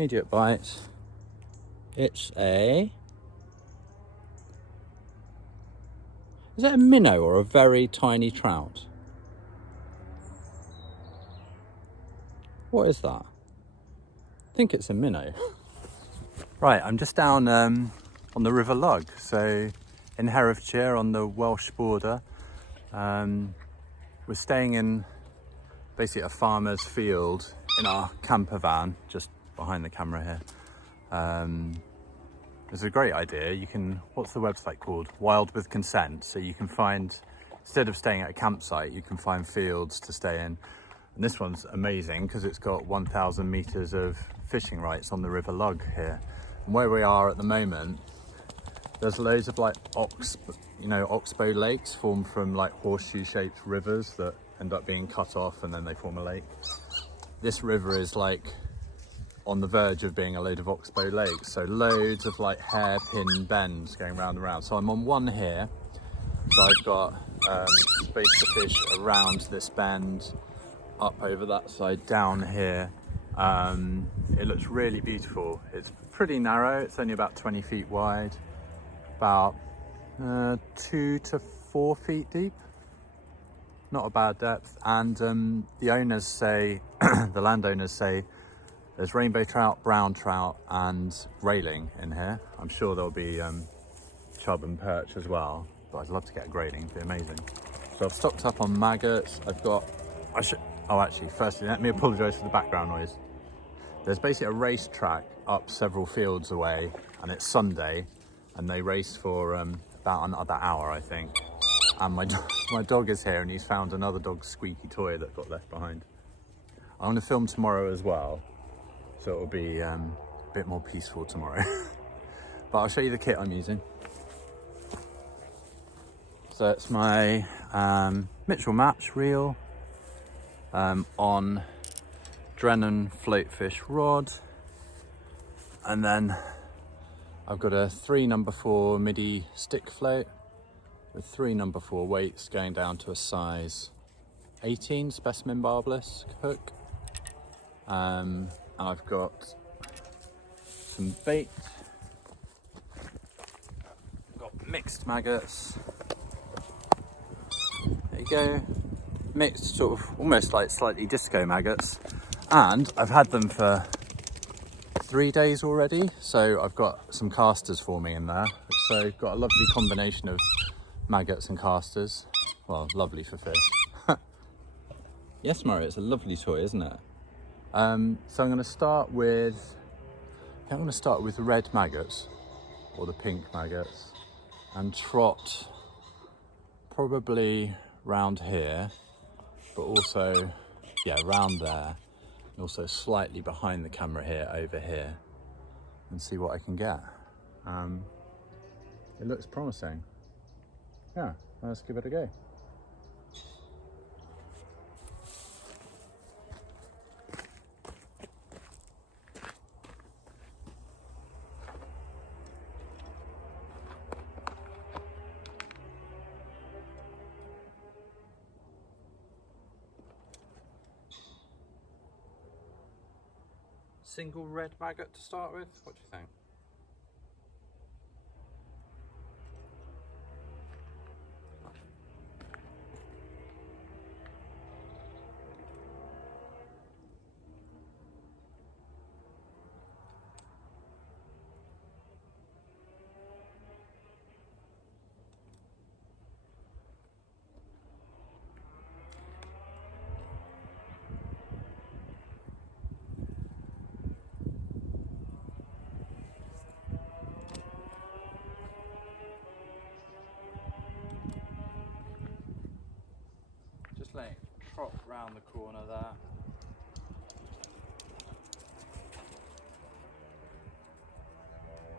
Immediate bite. It's a... Is it a minnow or a very tiny trout? What is that? I think it's a minnow. Right, I'm just down on the River Lug, so in Herefordshire on the Welsh border. We're staying in basically a farmer's field in our camper van, just behind the camera here. It's a great idea. You can, what's the website called? Wild with Consent. So you can find, instead of staying at a campsite, you can find fields to stay in. And this one's amazing because it's got 1,000 meters of fishing rights on the River Lug here. And where we are at the moment, there's loads of like oxbow lakes formed from like horseshoe shaped rivers that end up being cut off and then they form a lake. This river is like on the verge of being a load of oxbow lakes, so loads of like hairpin bends going round and round. So I'm on one here, so I've got space to fish around this bend, up over that side, down here. It looks really beautiful. It's pretty narrow, it's only about 20 feet wide, about 2 to 4 feet deep. Not a bad depth. And the owners say, the landowners say, there's rainbow trout, brown trout and grayling in here. I'm sure there'll be chub and perch as well, but I'd love to get a grayling, it'd be amazing. So I've stocked up on maggots. I've got, oh actually, firstly, let me apologise for the background noise. There's basically a racetrack up several fields away and it's Sunday and they race for about another hour, I think. And my dog is here and he's found another dog's squeaky toy that got left behind. I'm going to film tomorrow as well, so it'll be a bit more peaceful tomorrow. But I'll show you the kit I'm using. So it's my Mitchell Match reel on Drennan floatfish rod, and then I've got a 3 number 4 midi stick float with 3 number 4 weights going down to a size 18 specimen barbless hook. I've got some bait, got mixed maggots, there you go, mixed sort of almost like slightly disco maggots, and I've had them for 3 days already, so I've got some casters forming in there, so I've got a lovely combination of maggots and casters. Well, lovely for fish. Yes, Murray, it's a lovely toy, isn't it? So I'm going to start with, red maggots, or the pink maggots, and trot probably round here, but also, yeah, round there, and also slightly behind the camera here, over here, and see what I can get. It looks promising. Yeah, let's give it a go. Single red maggot to start with, what do you think? Just letting it trot round the corner there.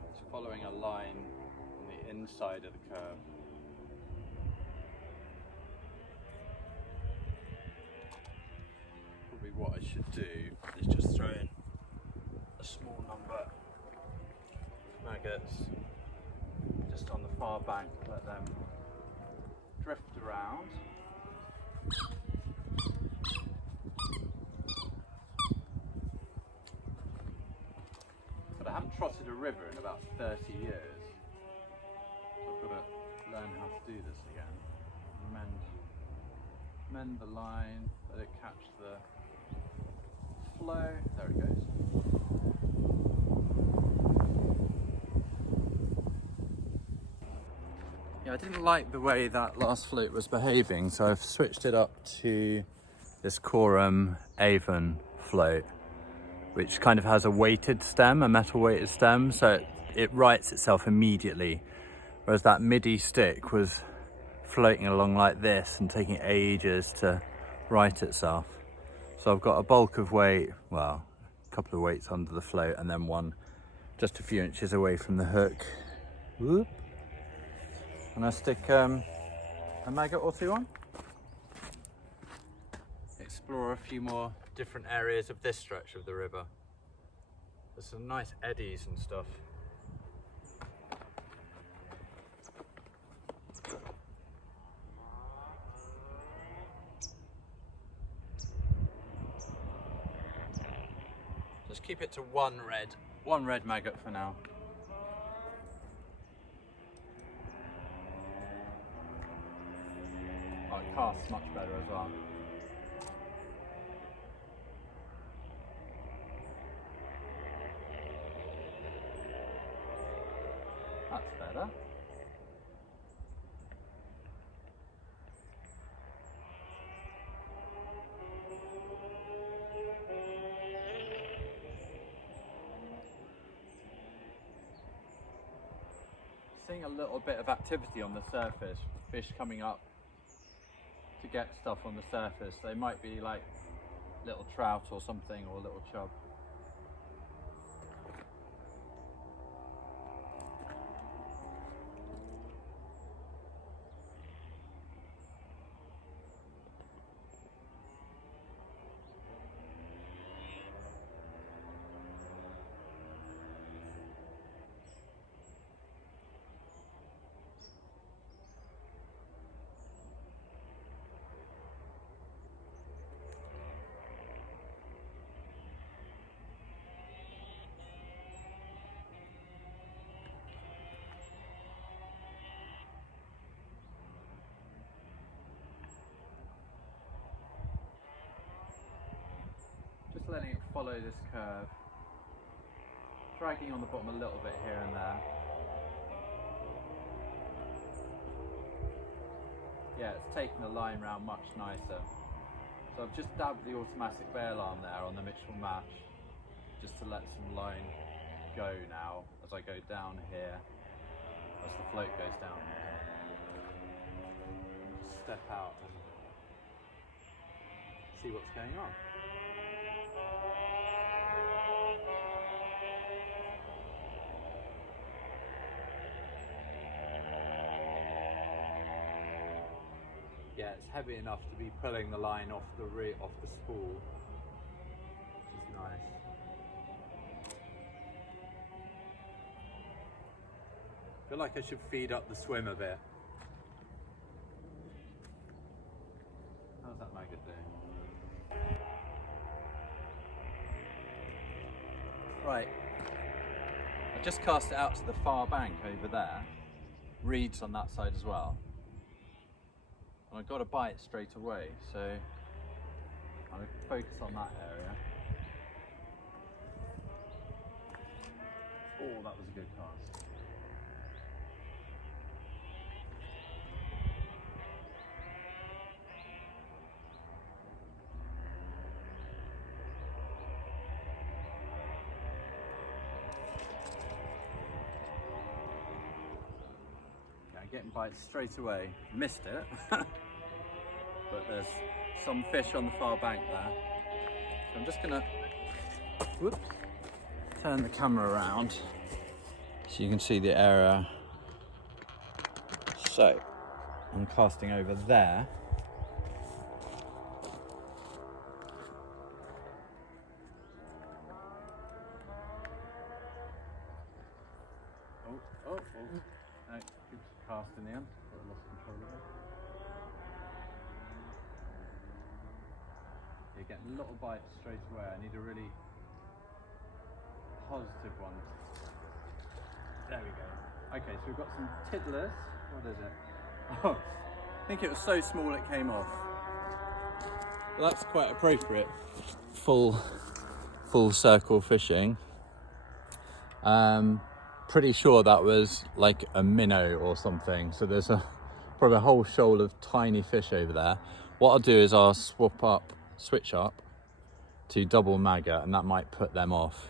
It's following a line on the inside of the curve. Probably what I should do is just throw in a small number of maggots just on the far bank, let them drift around. river in about 30 years. So I've got to learn how to do this again. Mend the line, let it catch the flow. There it goes. Yeah, I didn't like the way that last float was behaving, so I've switched it up to this Coarse Avon float, which kind of has a weighted stem, a metal weighted stem, so it rights itself immediately, whereas that MIDI stick was floating along like this and taking ages to right itself. So I've got a bulk of weight, well, a couple of weights under the float, and then one just a few inches away from the hook. Whoop. And I stick a maggot or two on. Explore a few more different areas of this stretch of the river. There's some nice eddies and stuff. Just keep it to one red maggot for now. Oh, it casts much better as well. That's better. Seeing a little bit of activity on the surface, fish coming up to get stuff on the surface. They might be like little trout or something, or little chub. Just letting it follow this curve, dragging on the bottom a little bit here and there. Yeah, it's taking the line round much nicer. So I've just dabbed the automatic bail arm there on the Mitchell mash, just to let some line go now as I go down here, as the float goes down. Just step out and see what's going on. Yeah, it's heavy enough to be pulling the line off the spool, which is nice. I feel like I should feed up the swim a bit. How's that maggot doing? Right, I just cast it out to the far bank over there. Reeds on that side as well. And I got to bite straight away, so I'm going to focus on that area. Oh, that was a good cast. Yeah, getting bites straight away. Missed it. But there's some fish on the far bank there. So I'm just gonna turn the camera around so you can see the area. So I'm casting over there. Oh, no, good cast in the end. I lost control of it. You're getting little bites straight away. I need a really positive one There we go. Okay, so we've got some tiddlers. What is it? Oh, I think it was so small it came off. Well, that's quite appropriate. Full circle fishing. Pretty sure that was like a minnow or something. So there's probably a whole shoal of tiny fish over there. What I'll do is I'll switch up to double maggot, and that might put them off.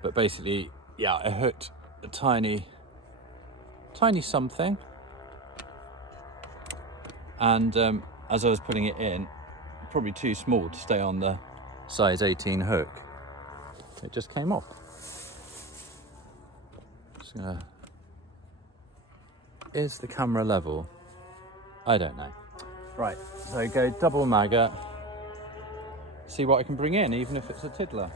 But basically, yeah, I hooked a tiny something, and as I was putting it in, probably too small to stay on the size 18 hook, it just came off. Is the camera level? I don't know. Right, so go double maggot, see what I can bring in, even if it's a tiddler.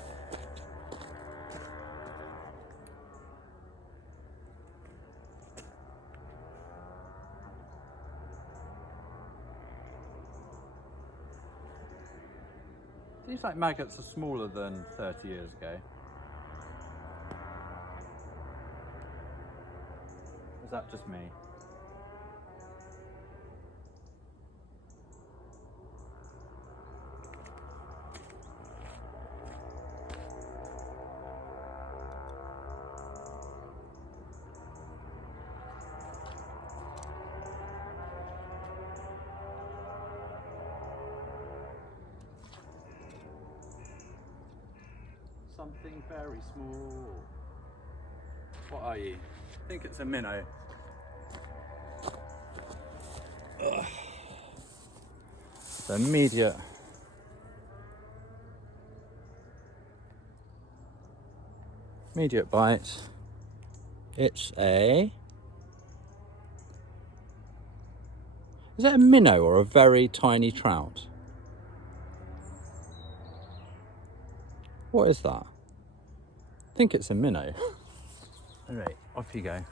Seems like maggots are smaller than 30 years ago. Is that just me? Something very small. What are you? I think it's a minnow. Ugh. The immediate bite. It's a... Is it a minnow or a very tiny trout? What is that? I think it's a minnow. Alright, off you go.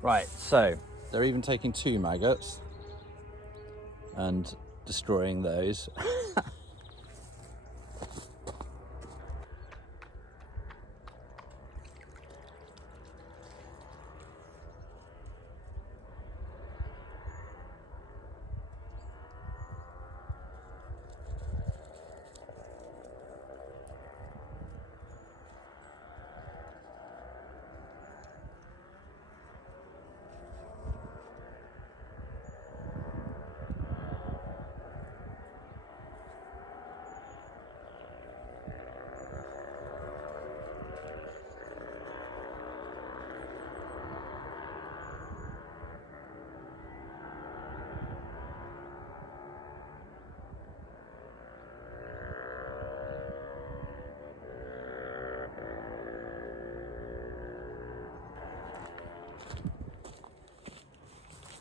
Right, so they're even taking 2 maggots and destroying those.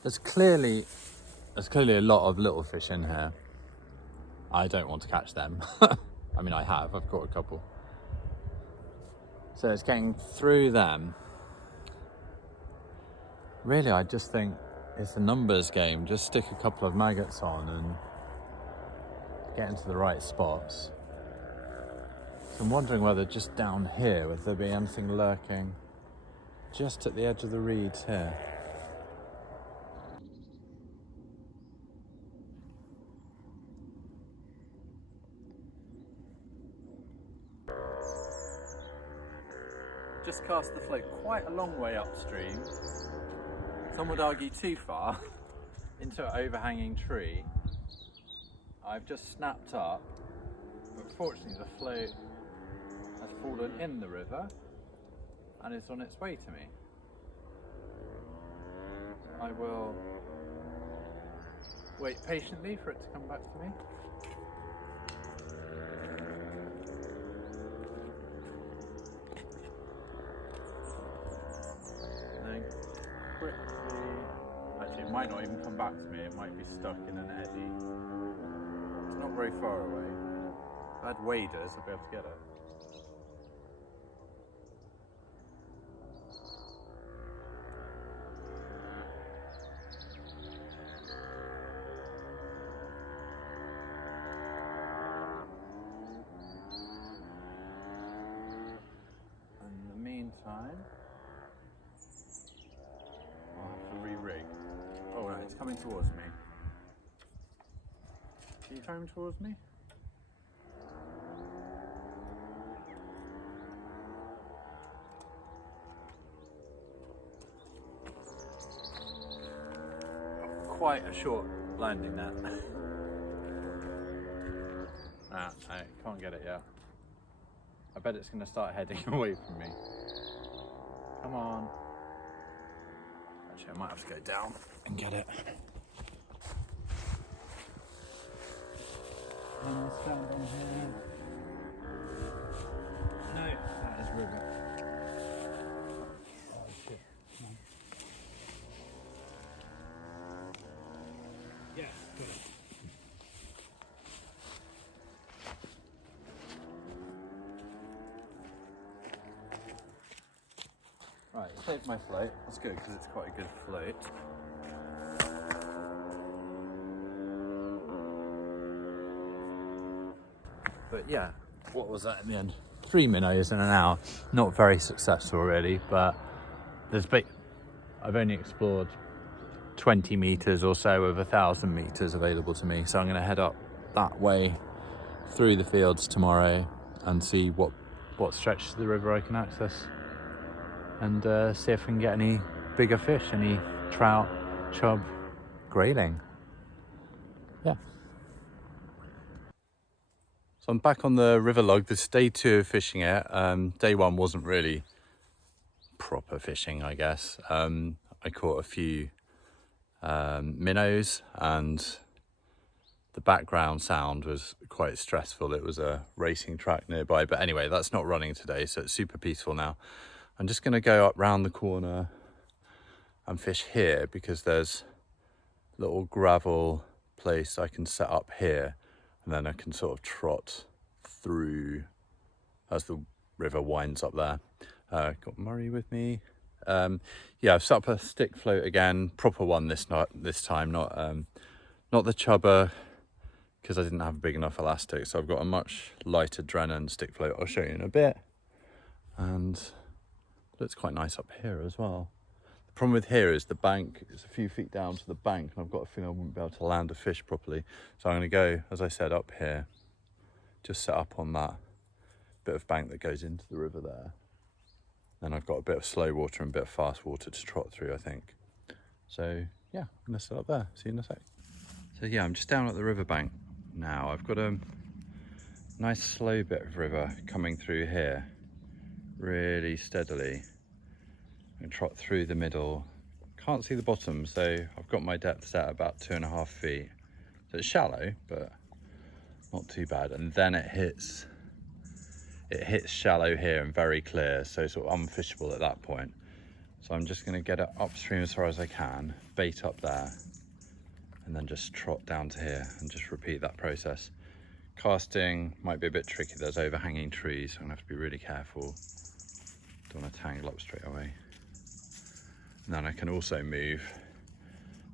There's clearly a lot of little fish in here. I don't want to catch them. I mean, I've caught a couple. So it's getting through them. Really, I just think it's a numbers game. Just stick a couple of maggots on and get into the right spots. So I'm wondering whether just down here, whether there'll be anything lurking just at the edge of the reeds here. Just cast the float quite a long way upstream. Some would argue too far into an overhanging tree. I've just snapped up, but fortunately the float has fallen in the river and is on its way to me. I will wait patiently for it to come back to me. Actually, it might not even come back to me, it might be stuck in an eddy. It's not very far away. If I had waders, I'd be able to get it. In the meantime, coming towards me? Are you coming towards me? Quite a short landing there. Ah, I can't get it yet. I bet it's going to start heading away from me. Come on. Actually, I might have to go down and get it. And stand on here. No, that is river. Oh shit. Yeah, good. Right, save my float. That's good because it's quite a good float. But yeah, what was that in the end? 3 minnows in an hour. Not very successful really, but I've only explored 20 meters or so of 1,000 meters available to me. So I'm going to head up that way through the fields tomorrow and see what stretches of the river I can access. And see if I can get any bigger fish, any trout, chub, grayling. Yeah. So I'm back on the River Lug. This is day 2 of fishing it. Day 1 wasn't really proper fishing, I guess. I caught a few minnows, and the background sound was quite stressful. It was a racing track nearby, but anyway, that's not running today, so it's super peaceful now. I'm just going to go up round the corner and fish here because there's a little gravel place I can set up here, and then I can sort of trot through as the river winds up there. Got Murray with me. Yeah, I've set up a stick float again, proper one this time, not the chubber, because I didn't have a big enough elastic. So I've got a much lighter Drennan stick float. I'll show you in a bit. And looks quite nice up here as well. The problem with here is the bank is a few feet down to the bank, and I've got a feeling I wouldn't be able to land a fish properly. So I'm going to go, as I said, up here, just set up on that bit of bank that goes into the river there. Then I've got a bit of slow water and a bit of fast water to trot through, I think. So yeah, I'm going to set up there. See you in a sec. So yeah, I'm just down at the riverbank now. I've got a nice slow bit of river coming through here, really steadily. I'm going to trot through the middle. Can't see the bottom, so I've got my depth set at about 2.5 feet. So it's shallow, but not too bad. And then it hits shallow here and very clear, so sort of unfishable at that point. So I'm just going to get it upstream as far as I can, bait up there, and then just trot down to here and just repeat that process. Casting might be a bit tricky. There's overhanging trees, so I'm going to have to be really careful. Don't want to tangle up straight away. And then I can also move,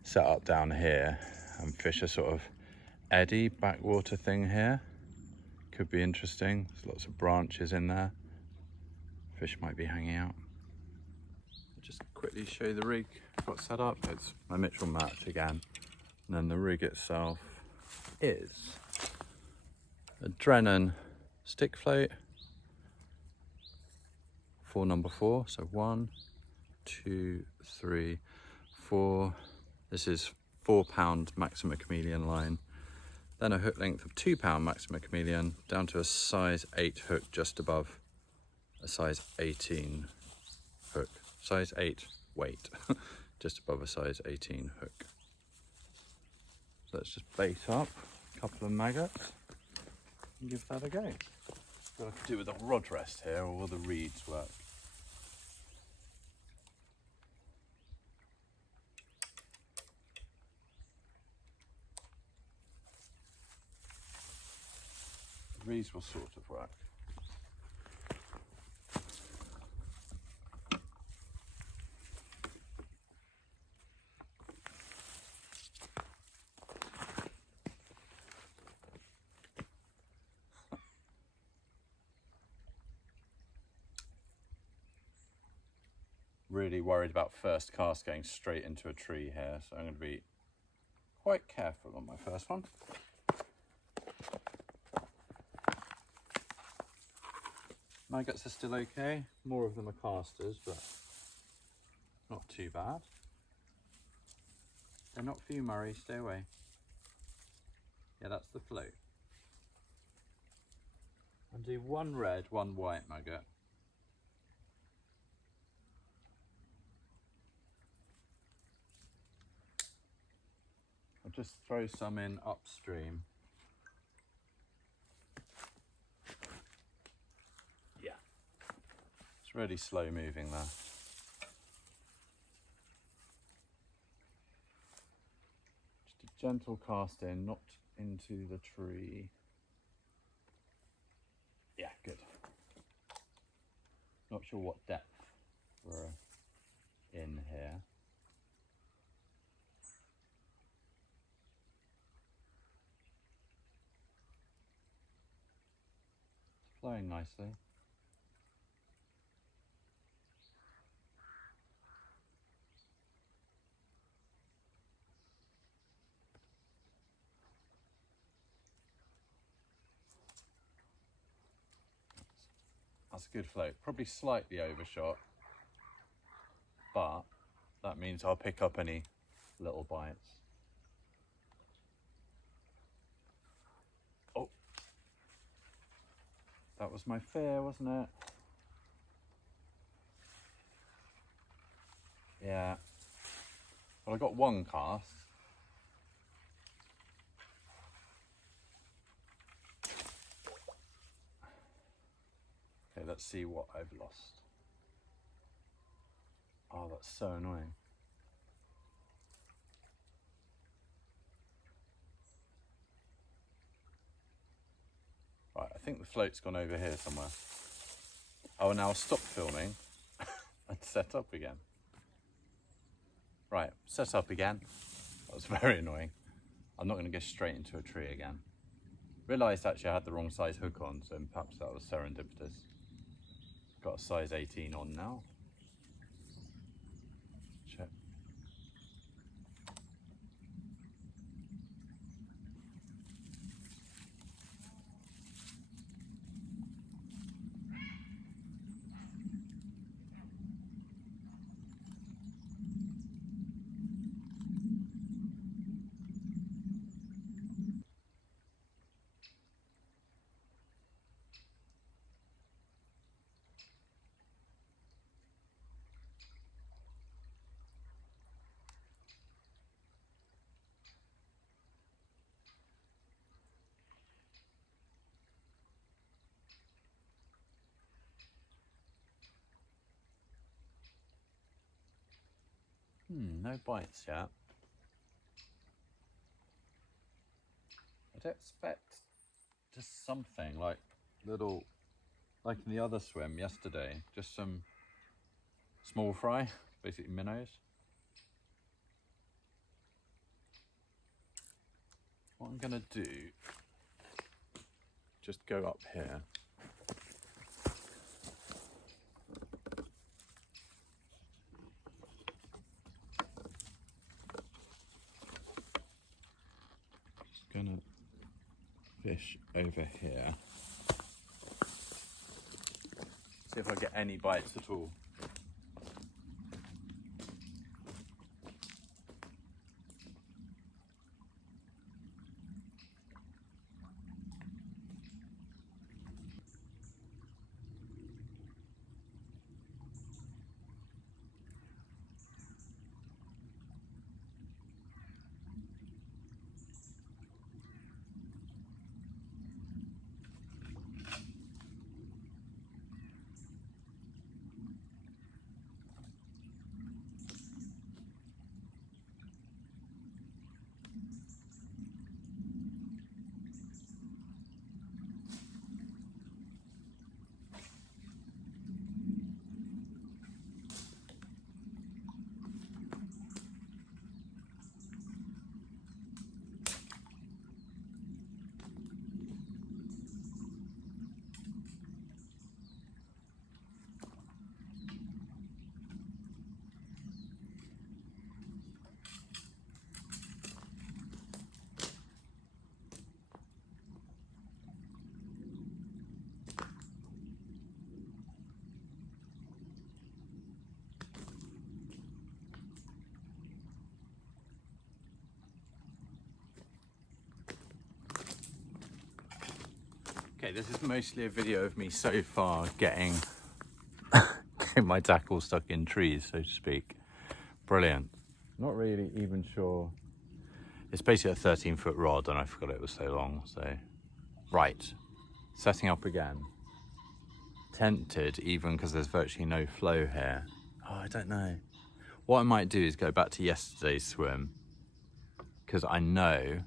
set up down here and fish a sort of eddy backwater thing here. Could be interesting. There's lots of branches in there. Fish might be hanging out. I'll just quickly show you the rig I've got set up. It's my Mitchell match again. And then the rig itself is a Drennan stick float for number 4. So 1, 2, 3, 4. This is 4-pound Maxima Chameleon line. Then a hook length of 2-pound Maxima Chameleon down to a size 8 hook just above a size 18 hook. Size 8 weight, just above a size 18 hook. So let's just bait up a couple of maggots and give that a go. What I could do with a rod rest here, or will the reeds work? The reeds will sort of work. Really worried about first cast going straight into a tree here, so I'm going to be quite careful on my first one. Maggots are still okay. More of them are casters, but not too bad. They're not for you, Murray. Stay away. Yeah, that's the float. I'll do one red, one white maggot. I'll just throw some in upstream. Yeah. It's really slow moving there. Just a gentle cast in, not into the tree. Yeah, good. Not sure what depth we're in here. It's flowing nicely. That's a good float. Probably slightly overshot, but that means I'll pick up any little bites. Oh, that was my fear, wasn't it? Yeah. Well, I got one cast. Okay, let's see what I've lost. Oh, that's so annoying. Right, I think the float's gone over here somewhere. Oh, now I'll stop filming and set up again. Right, set up again. That was very annoying. I'm not going to go straight into a tree again. Realised actually I had the wrong size hook on, so perhaps that was serendipitous. Got a size 18 on now. Check. No bites yet. I'd expect just something like little, like in the other swim yesterday, just some small fry, basically minnows. What I'm gonna do, just go up here. Just gonna fish over here. See if I get any bites at all. Okay, this is mostly a video of me so far getting my tackle stuck in trees, so to speak. Brilliant. Not really even sure. It's basically a 13-foot rod and I forgot it was so long, so. Right, setting up again. Tempted, even because there's virtually no flow here. Oh, I don't know. What I might do is go back to yesterday's swim, because I know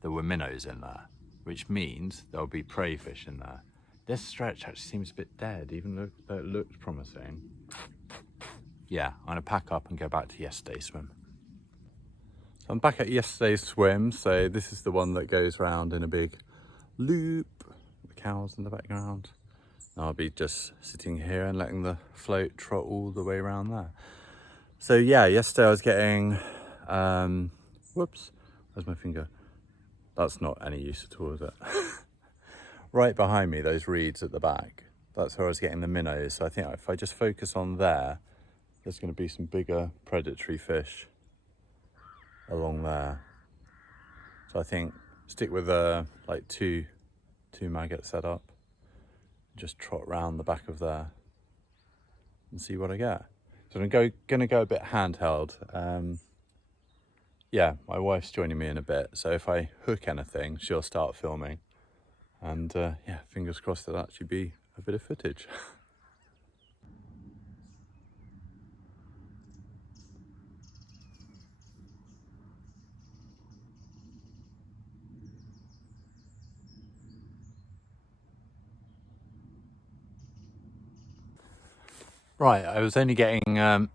there were minnows in there, which means there'll be crayfish in there. This stretch actually seems a bit dead, even though it looked promising. Yeah, I'm gonna pack up and go back to yesterday's swim. So I'm back at yesterday's swim, so this is the one that goes round in a big loop, the cows in the background. And I'll be just sitting here and letting the float trot all the way around there. So yeah, yesterday I was getting, whoops, where's my finger? That's not any use at all, is it? Right behind me, those reeds at the back, that's where I was getting the minnows. So I think if I just focus on there, there's going to be some bigger predatory fish along there. So I think stick with like two maggot setup, just trot round the back of there and see what I get. So I'm gonna go a bit handheld. Yeah, my wife's joining me in a bit, so if I hook anything, she'll start filming. And yeah, fingers crossed there'll actually be a bit of footage. Right, I was only getting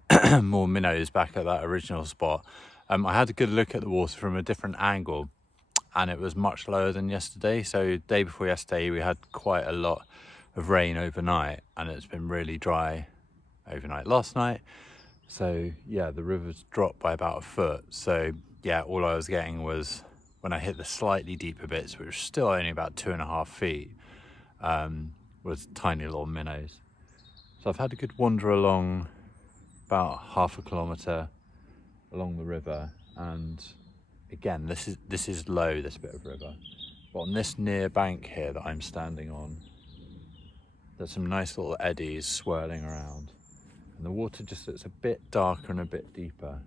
more minnows back at that original spot. I had a good look at the water from a different angle, and it was much lower than yesterday. So day before yesterday we had quite a lot of rain overnight, and it's been really dry overnight last night. So yeah, the river's dropped by about a foot. So yeah, all I was getting was, when I hit the slightly deeper bits, which was still only about 2.5 feet, was tiny little minnows. So I've had a good wander along about 0.5 kilometre along the river, and again, this is low, this bit of river. But on this near bank here that I'm standing on, there's some nice little eddies swirling around. And the water just looks a bit darker and a bit deeper.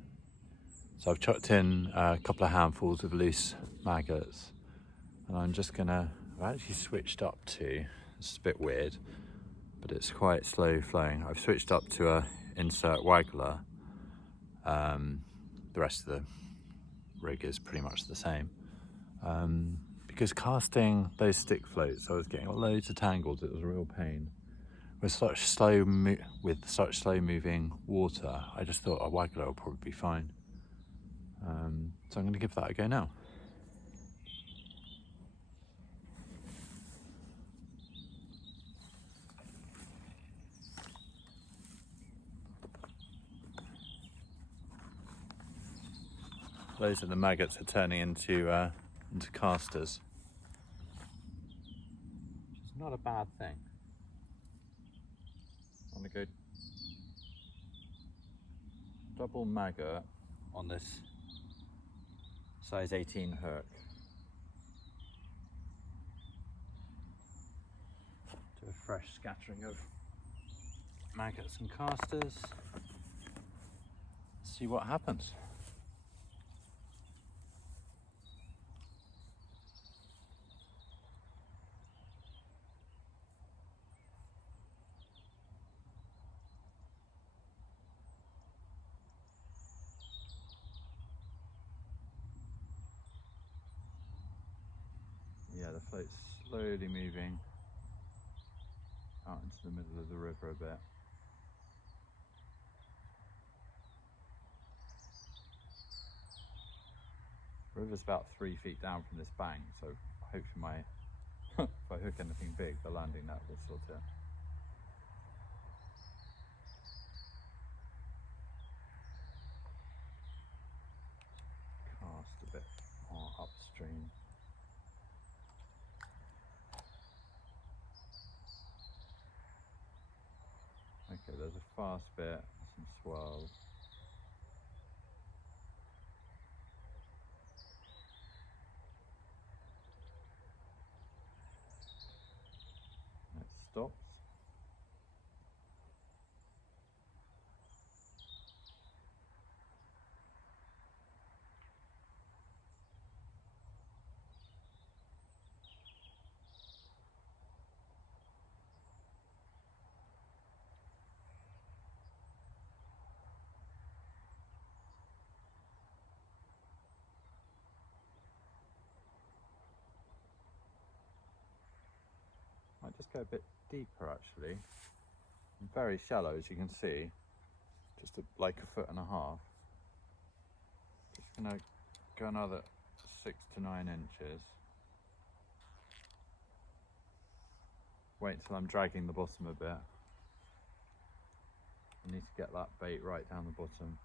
So I've chucked in a couple of handfuls of loose maggots. And I'm just gonna, I've actually switched up to, it's a bit weird, but it's quite slow flowing. I've switched up to a insert waggler. The rest of the rig is pretty much the same. Because casting those stick floats, I was getting loads of tangles. It was a real pain. With such slow moving water, I just thought a waggler will probably be fine. So I'm going to give that a go now. Those are the maggots are turning into casters. Which is not a bad thing. I'm going to go double maggot on this size 18 hook. Do a fresh scattering of maggots and casters. See what happens. Yeah, the float's slowly moving out into the middle of the river a bit. The river's about 3 feet down from this bank, so hopefully if I hook anything big, the landing net will sort it. Cast a bit more upstream. Okay, there's a fast bit, some swirls. stops. Might just go a bit deeper actually. Very shallow, as you can see, just like 1.5 feet. Just gonna go another 6 to 9 inches. Wait until I'm dragging the bottom a bit. I need to get that bait right down the bottom.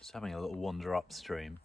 Just having a little wander upstream.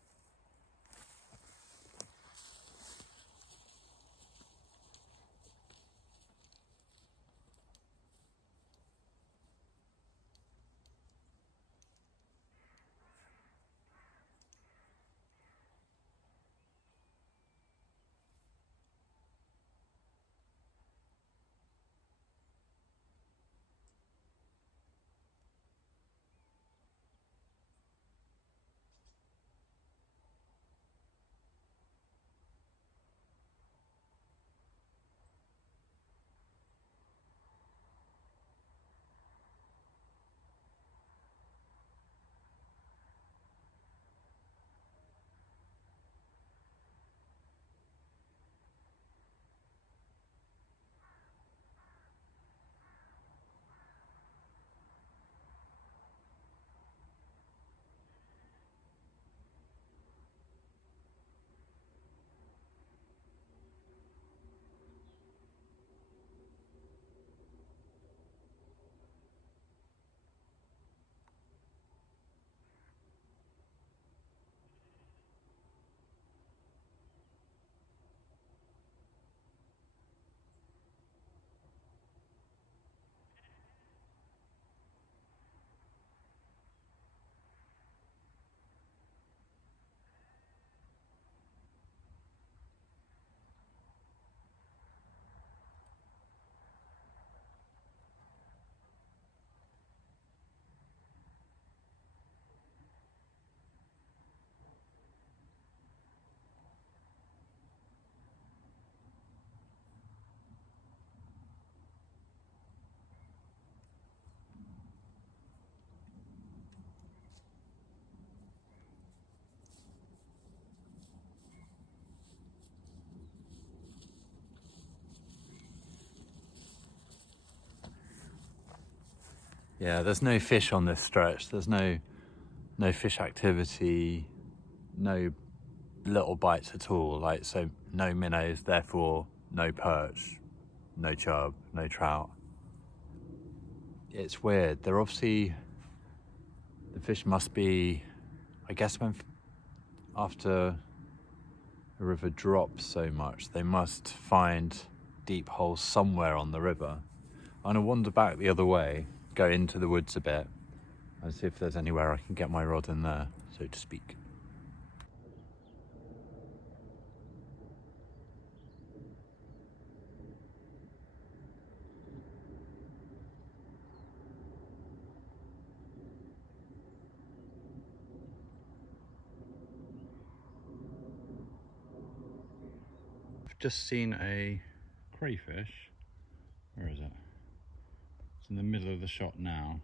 Yeah, there's no fish on this stretch. There's no fish activity, no little bites at all. Like, so no minnows, therefore no perch, no chub, no trout. It's weird. They're obviously, the fish must be, I guess when after a river drops so much, they must find deep holes somewhere on the river. I'm gonna wander back the other way, go into the woods a bit, and see if there's anywhere I can get my rod in there, so to speak. I've just seen a crayfish. Where is it? It's in the middle of the shot now.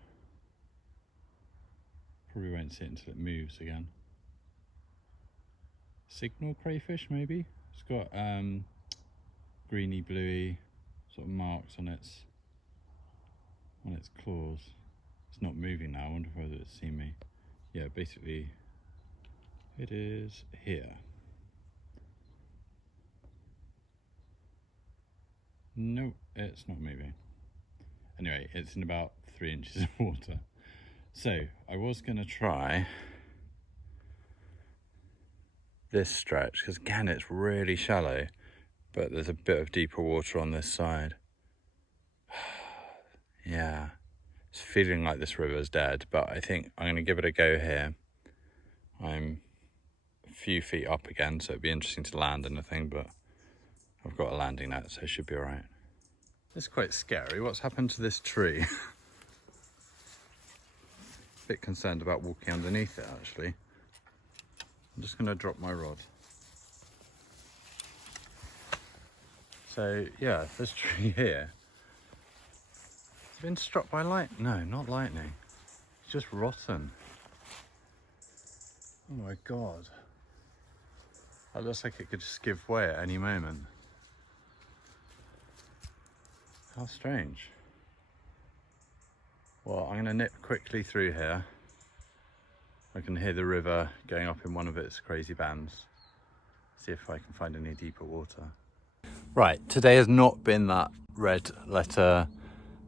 Probably won't see it until it moves again. Signal crayfish, maybe? It's got greeny bluey sort of marks on its claws. It's not moving now. I wonder whether it's seen me. Yeah, basically it is here. No, it's not moving. Anyway, it's in about 3 inches of water. So I was going to try this stretch because again it's really shallow, but there's a bit of deeper water on this side. Yeah, it's feeling like this river's dead, but I think I'm going to give it a go here. I'm a few feet up again, so it'd be interesting to land anything, but I've got a landing net, so it should be all right. It's quite scary. What's happened to this tree? A bit concerned about walking underneath it, actually. I'm just going to drop my rod. So yeah, this tree here, it's been struck by lightning. No, not lightning. It's just rotten. Oh my God. That looks like it could just give way at any moment. How strange. Well, I'm going to nip quickly through here. I can hear the river going up in one of its crazy bands. See if I can find any deeper water. Right, today has not been that red letter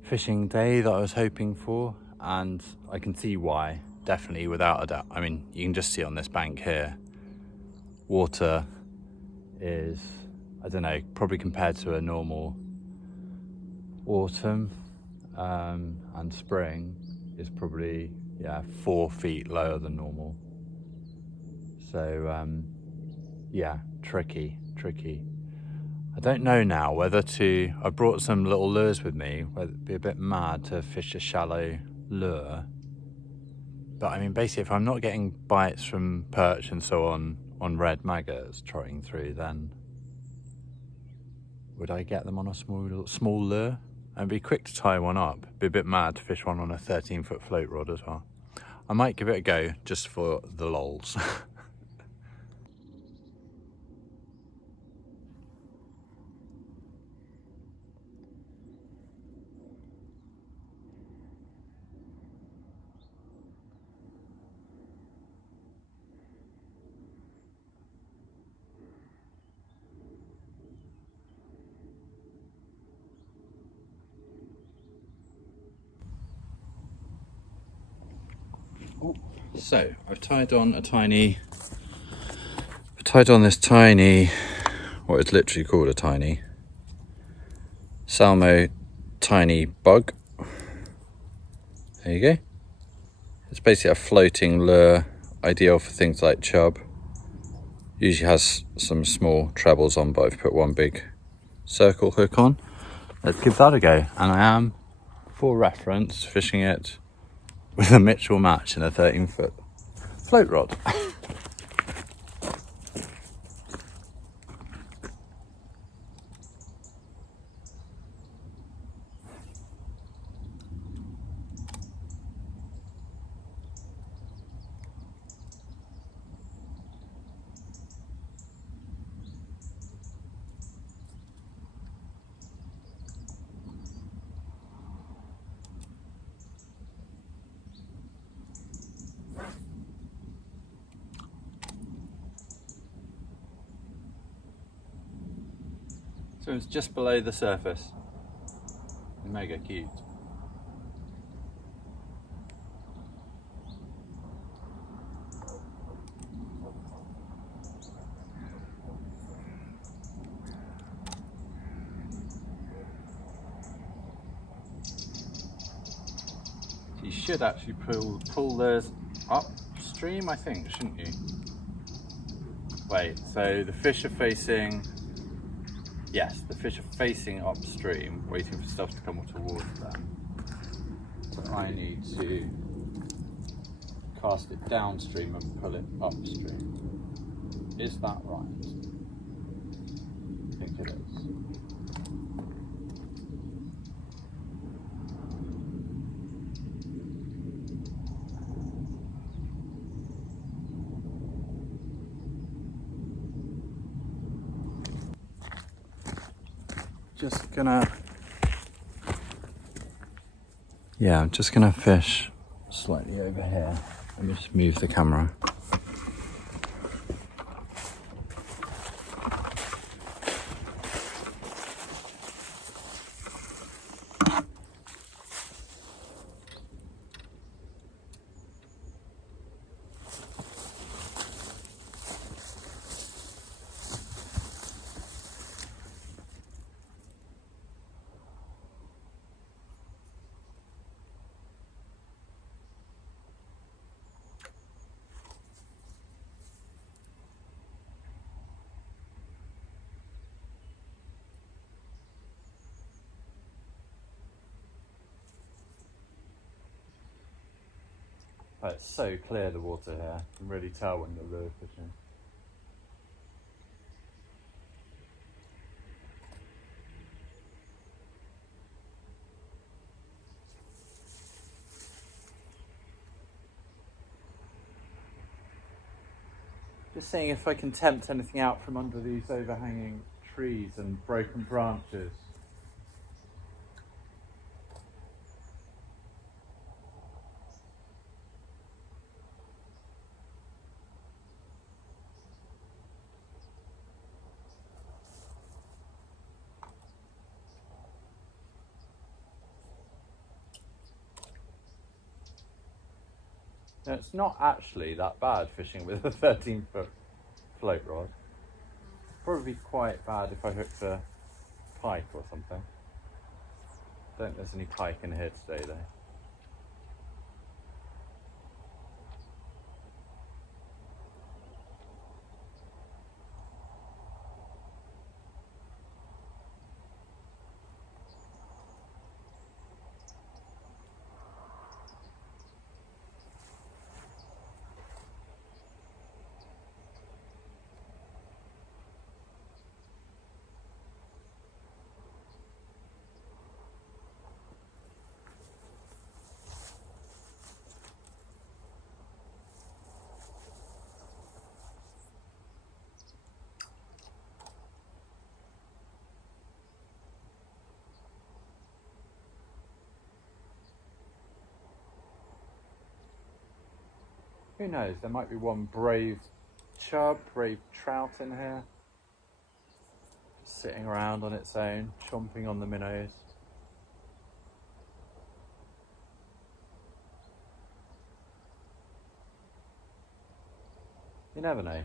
fishing day that I was hoping for, and I can see why, definitely, without a doubt. I mean, you can just see on this bank here, water is, I don't know, probably compared to a normal autumn and spring is probably, yeah, 4 feet lower than normal. So yeah, tricky. I don't know now whether to, I brought some little lures with me, whether it'd be a bit mad to fish a shallow lure. But I mean, basically if I'm not getting bites from perch and so on red maggots trotting through, then would I get them on a small lure? And be quick to tie one up. Be a bit mad to fish one on a 13-foot float rod as well. I might give it a go just for the lols. So I've tied on this tiny, what is literally called a tiny Salmo tiny bug. There you go. It's basically a floating lure, ideal for things like chub. Usually has some small trebles on, but I've put one big circle hook on. Let's give that a go. And I am, for reference, fishing it with a Mitchell match and a 13-foot float rod. So it's just below the surface. Mega cute. You should actually pull those upstream, I think, shouldn't you? Wait, so the fish are facing, yes, the fish are facing upstream, waiting for stuff to come towards them. So I need to cast it downstream and pull it upstream. Is that right? I think it is. just gonna... Yeah, I'm just gonna fish slightly over here. Let me just move the camera. Oh, it's so clear, the water here. You can really tell when you're lure fishing. Just seeing if I can tempt anything out from under these overhanging trees and broken branches. Now, it's not actually that bad fishing with a 13-foot float rod. Probably be quite bad if I hooked a pike or something. Don't think there's any pike in here today though. Who knows, there might be one brave chub, brave trout in here. Just sitting around on its own, chomping on the minnows. You never know.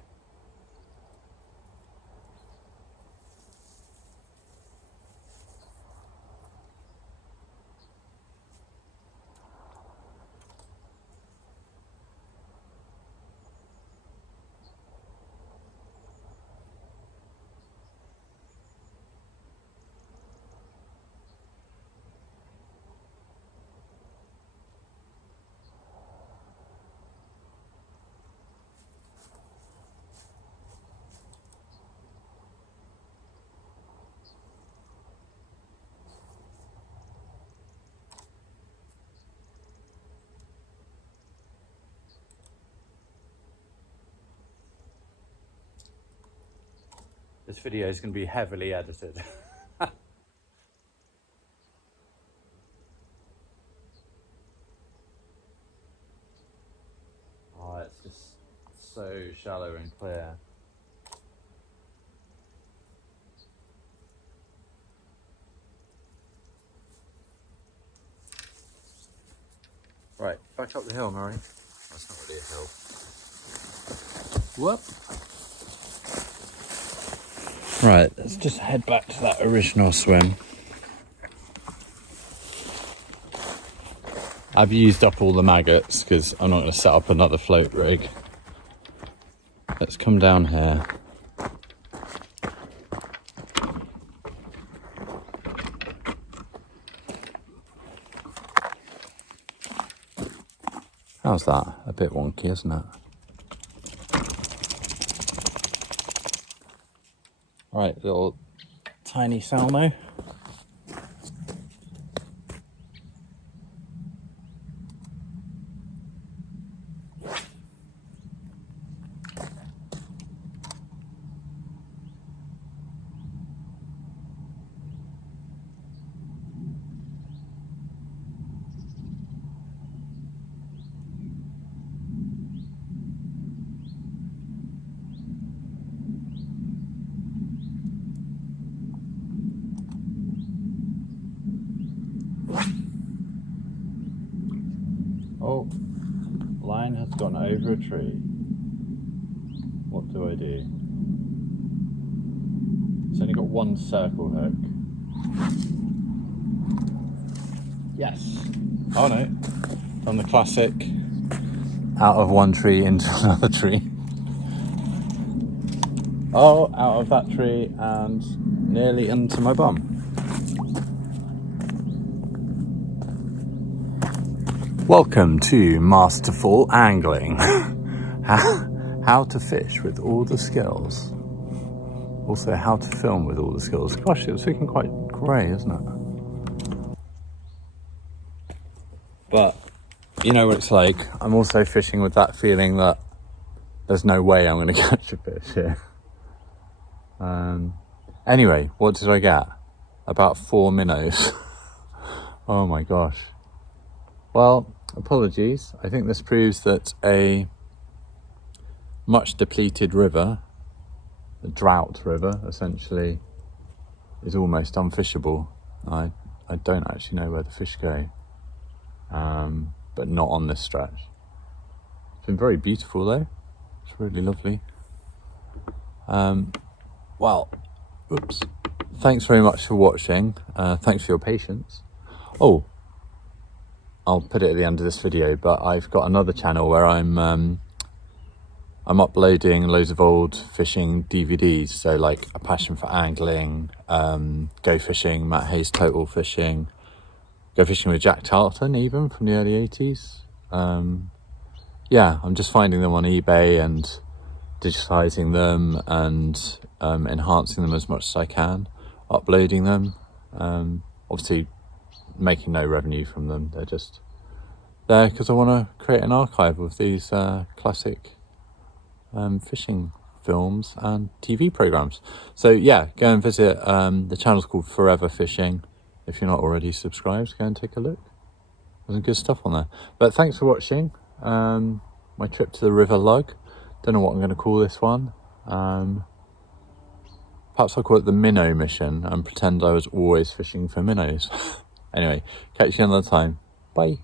This video is going to be heavily edited. Oh, it's just so shallow and clear. Right, back up the hill, Murray. That's not really a hill. Whoop. Right, let's just head back to that original swim. I've used up all the maggots because I'm not going to set up another float rig. Let's come down here. How's that? A bit wonky, isn't it? Right, little tiny salmo. Oh, line has gone over a tree. What do I do? It's only got one circle hook. Yes. Oh no. Done the classic. Out of one tree into another tree. Oh, out of that tree and nearly into my bum. Welcome to Masterful Angling. How to fish with all the skills. Also how to film with all the skills. Gosh, it's looking quite grey, isn't it? But you know what it's like. I'm also fishing with that feeling that there's no way I'm going to catch a fish here. Anyway, what did I get? About 4 minnows. Oh my gosh. Well, apologies. I think this proves that a much depleted river, a drought river essentially, is almost unfishable. I don't actually know where the fish go, but not on this stretch. It's been very beautiful though. It's really lovely. Well, oops. Thanks very much for watching. Thanks for your patience. Oh, I'll put it at the end of this video, but I've got another channel where I'm uploading loads of old fishing DVDs. So like A Passion for Angling, Go Fishing, Matt Hayes Total Fishing, Go Fishing with Jack Charlton, even from the early 80s. Yeah, I'm just finding them on eBay and digitizing them and enhancing them as much as I can, uploading them. Obviously making no revenue from them, they're just there because I want to create an archive of these classic fishing films and TV programs. So yeah, go and visit. The channel's called Forever Fishing. If you're not already subscribed, go and take a look. There's some good stuff on there. But thanks for watching my trip to the River Lug. Don't know what I'm going to call this one. Perhaps I'll call it the Minnow Mission and pretend I was always fishing for minnows. Anyway, catch you another time. Bye.